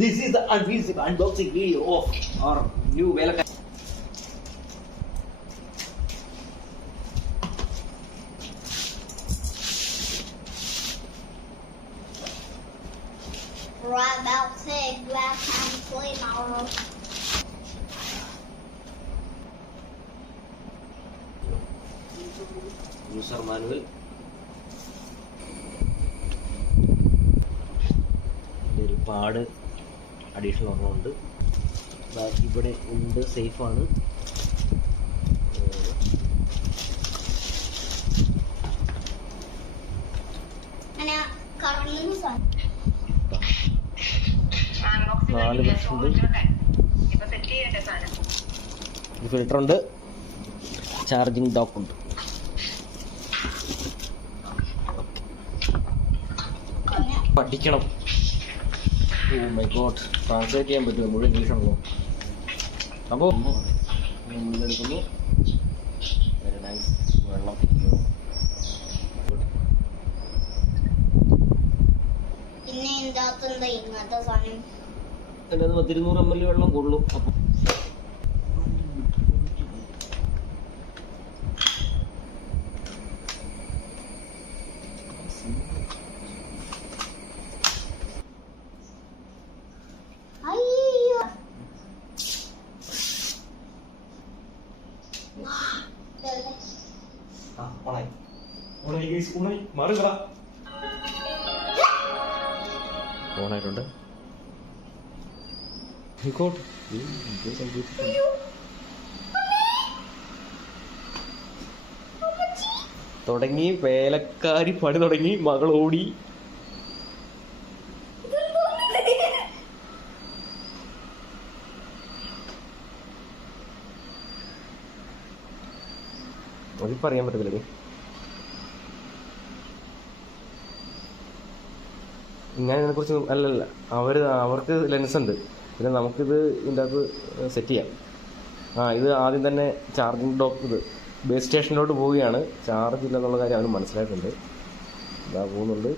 This is the unboxing video of our new Velocity. Right about to say black and flame hour. User manual. ഒരു പാട് additional ഒരെണ്ണമുണ്ട്. ഇവിടെ ഉണ്ട്, സേഫാണ്. നാല് ബ്രഷുണ്ട്, filter ഉണ്ട്, ചാർജിങ് ഡോക്ക് ഉണ്ട്. പഠിക്കണം. ഓ മൈ ഗോഡ്, ട്രാൻസ്ലേറ്റ് ചെയ്യാൻ പറ്റുമോ? മുഴുവൻ ഇംഗ്ലീഷാണല്ലോ. അപ്പോൾ മുന്നിലെടുക്കുന്നു. Very nice. വെള്ളം പിന്നെ ഇങ്ങനത്തെ സാധനം എൻ്റെ 200 ml വെള്ളം കൊള്ളും. അപ്പം ഓണായിട്ടുണ്ട്. തുടങ്ങി, വേലക്കാരി പണി തുടങ്ങി. മകൾ ഓടി. അതിപ്പോ അറിയാൻ പറ്റത്തില്ലേ? ഞാൻ ഇതിനെക്കുറിച്ച് അല്ലല്ല, അവർക്ക് ലെൻസ് ഉണ്ട്. പിന്നെ നമുക്കിത് ഇതിൻ്റെ അകത്ത് സെറ്റ് ചെയ്യാം. ഇത് ആദ്യം തന്നെ ചാർജിങ് ഡോക്ക്, ഇത് ബേസ് സ്റ്റേഷനിലോട്ട് പോവുകയാണ്. ചാർജ് ഇല്ലെന്നുള്ള കാര്യം അവന് മനസ്സിലായിട്ടുണ്ട്. ഇതാ പോകുന്നുണ്ട്.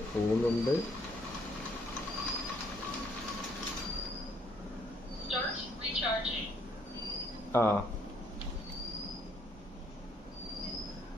ആ